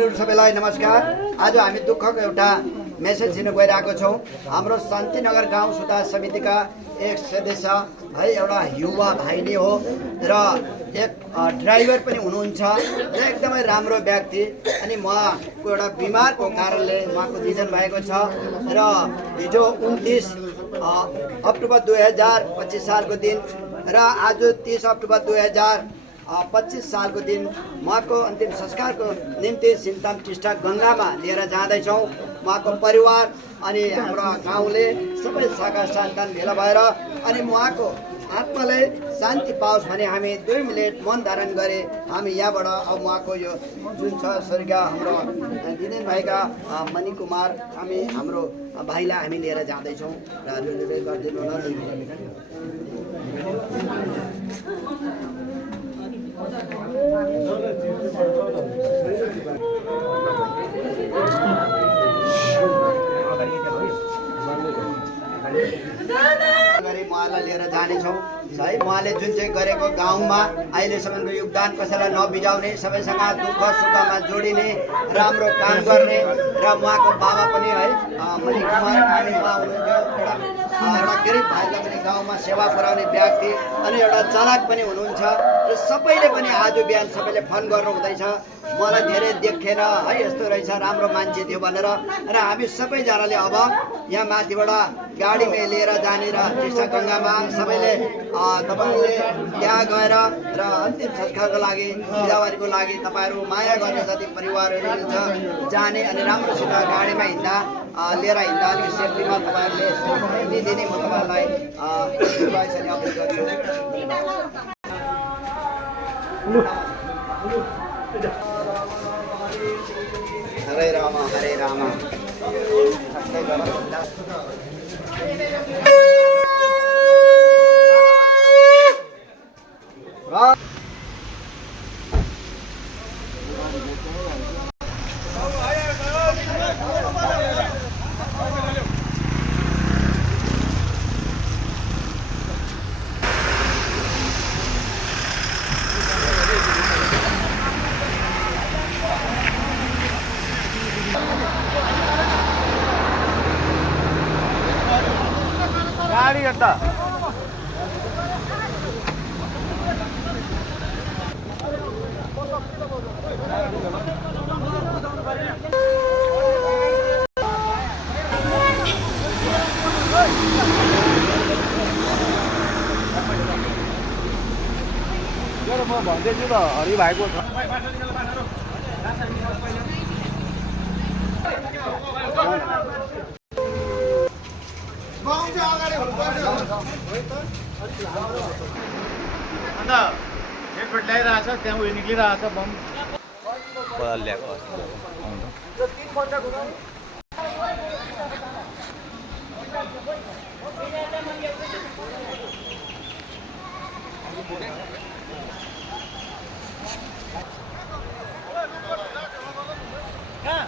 मित्रहरू सबैलाई नमस्कार। आज हामी दुःखको एउटा मेसेज दिन गइरहेको छौँ। हाम्रो शान्तिनगर गाउँ सुधार समितिका एक सदस्य है, एउटा युवा भाइ नै हो र एक ड्राइभर पनि हुनुहुन्छ र एकदमै राम्रो व्यक्ति। अनि उहाँको एउटा बिमारको कारणले उहाँको निधन भएको छ र हिजो 29 अक्टोबर 2025 सालको दिन र आज 30 अक्टोबर 2025 सालको दिन उहाँको अन्तिम संस्कारको निम्ति सिन्ताम टिस्टा गङ्गामा लिएर जाँदैछौँ। उहाँको परिवार अनि हाम्रो गाउँले सबै शाखा सन्तान भेला भएर अनि उहाँको आत्मालाई शान्ति पाओस् भने हामी 2 मिनट मन धारण गरे हामी यहाँबाट अब उहाँको यो जुन छ स्वर्गीय हाम्रो दिनेश भाइका मणि कुमार हामी हाम्रो भाइलाई हामी लिएर जाँदैछौँ र गरिदिनु होला। उहाँलाई लिएर जानेछौँ है। उहाँले जुन चाहिँ गरेको गाउँमा अहिलेसम्मको योगदान कसैलाई नबिजाउने, सबैसँग दुःख सुखमा जोडिने, राम्रो काम गर्ने र उहाँको बाबा पनि है मणि कुमार अनि उहाँ हुनुहुन्थ्यो एउटा गरिब भाइलाई पनि गाउँमा सेवा पुर्याउने व्यक्ति अनि एउटा चालक पनि हुनुहुन्छ र सबैले पनि आज बिहान सबैले फोन गर्नु हुँदैछ मलाई धेरै देखेन है, यस्तो रहेछ राम्रो मान्छे थियो भनेर। र हामी सबैजनाले अब यहाँ माथिबाट गाडीमा लिएर जाने र टिस्टा गङ्गामा सबैले तपाईँहरूले त्यहाँ गएर र अन्तिम संस्कारको लागि बिदावारीको लागि तपाईँहरू माया गर्ने जति परिवारहरू हुनुहुन्छ जाने अनि राम्रोसित गाडीमा हिँड्दा लिएर हिँड्दा अलिक सेफ्टीमा तपाईँहरूले दिने म तपाईँहरूलाई अपिल गर्छु। हरे राम हरे राम। गाडी हट्टा म भन्दैछु त हरि भाइको छ। अन्त हेडफोन ल्याइरहेछ त्यहाँ उयो निक्लिरहेछ बम ल्याएको कहाँ